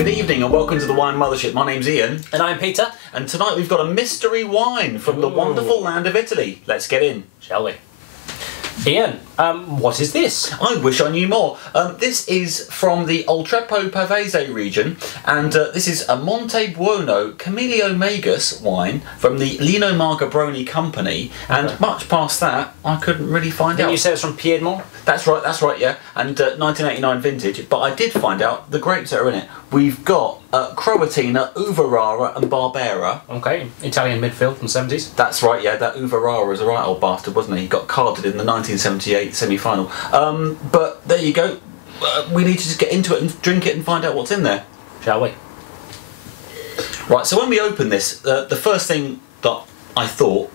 Good evening and welcome to the Wine Mothership. My name's Ian. And I'm Peter. And tonight we've got a mystery wine from the wonderful land of Italy. Let's get in. Shall we? Ian, what is this? I wish I knew more. This is from the Oltrepo Pavese region, and this is a Montebuono Camillo Magus wine from the Lino Maga company, and much past that I couldn't really find out. Didn't you say it's from Piedmont? That's right, yeah, and 1989 vintage, but I did find out the grapes that are in it. We've got Croatina, Uvarara and Barbera. Okay, Italian midfield from the 70s. That's right, yeah, that Uvarara was a right old bastard, wasn't he? He got carded in the 1978 semi-final. But there you go. We need to just get into it and drink it and find out what's in there. Shall we? Right, so when we open this, the first thing that I thought,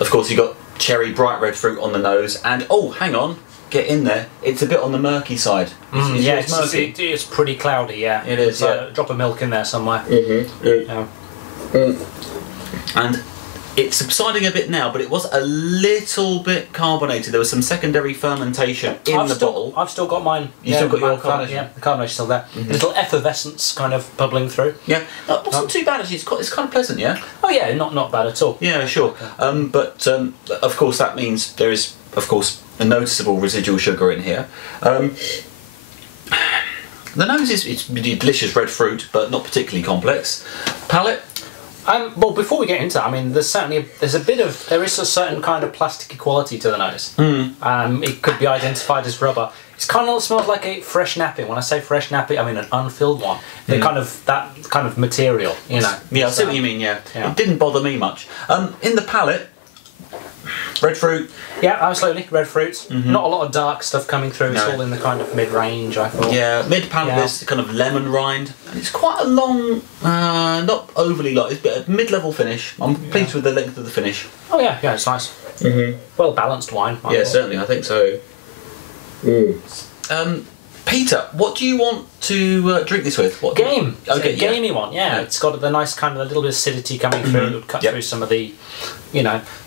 of course, you got cherry bright red fruit on the nose, and oh, hang on, get in there, it's a bit on the murky side. Yeah, it's pretty cloudy, yeah. It is, yeah. A drop of milk in there somewhere. And it's subsiding a bit now, but it was a little bit carbonated. There was some secondary fermentation in the bottle. I've still got mine. You've still got your carbonation? Yeah, the carbonation's still there. A little effervescence kind of bubbling through. Yeah, it wasn't too bad actually. It's kind of pleasant, yeah? Oh yeah, not bad at all. Yeah, sure. But of course that means there is, of course, a noticeable residual sugar in here. The nose it's delicious red fruit, but not particularly complex. Palate? Well, before we get into that, I mean, there is a certain kind of plasticky quality to the nose. It could be identified as rubber. It kind of smells like a fresh nappy. When I say fresh nappy, I mean an unfilled one. That kind of material, you know. Yeah, I see what you mean. Yeah, it didn't bother me much. In the palate, red fruit. Yeah, absolutely, red fruits. Not a lot of dark stuff coming through. It's all in the kind of mid-range, I thought. Yeah, mid-palate. There's the kind of lemon rind, and it's quite a long, not overly long. It's a mid-level finish. I'm pleased with the length of the finish. Oh yeah, it's nice. Well balanced wine. I thought. Certainly, I think so. Peter, what do you want to drink this with? What game? Okay, gamey one. Yeah, it's got the nice kind of a little bit of acidity coming through. It would cut through some of the,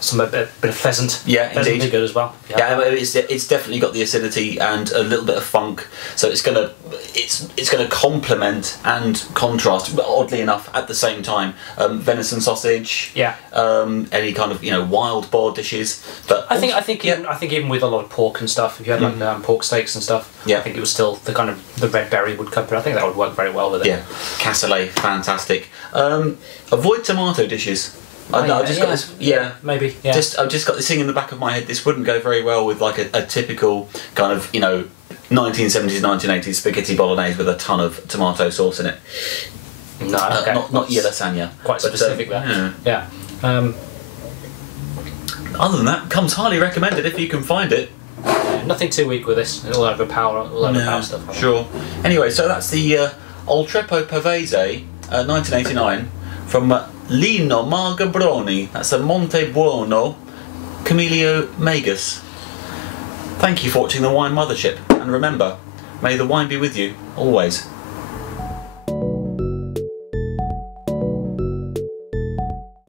some a bit of pheasant. Yeah, indeed. Good as well. Yeah, it's definitely got the acidity and a little bit of funk. So it's gonna complement and contrast, oddly enough, at the same time. Venison sausage. Yeah. Any kind of wild boar dishes. But I think even with a lot of pork and stuff, if you had like pork steaks and stuff, I think it was still the kind of the red berry would come through. I think that would work very well with it. Yeah, cassoulet, fantastic. Avoid tomato dishes. I've just got this. Yeah, maybe. Yeah. I've just got this thing in the back of my head. This wouldn't go very well with like a typical kind of 1970s, 1980s spaghetti bolognese with a ton of tomato sauce in it. No, okay. Not lasagna. Quite specific there. Yeah. Other than that, comes highly recommended if you can find it. Nothing too weak with this. It'll overpower stuff. Sure. Anyway, so that's the Oltrepo Pavese 1989 from Lino Maga. That's a Montebuono Camillo Magus. Thank you for watching the Wine Mothership, and remember, may the wine be with you always.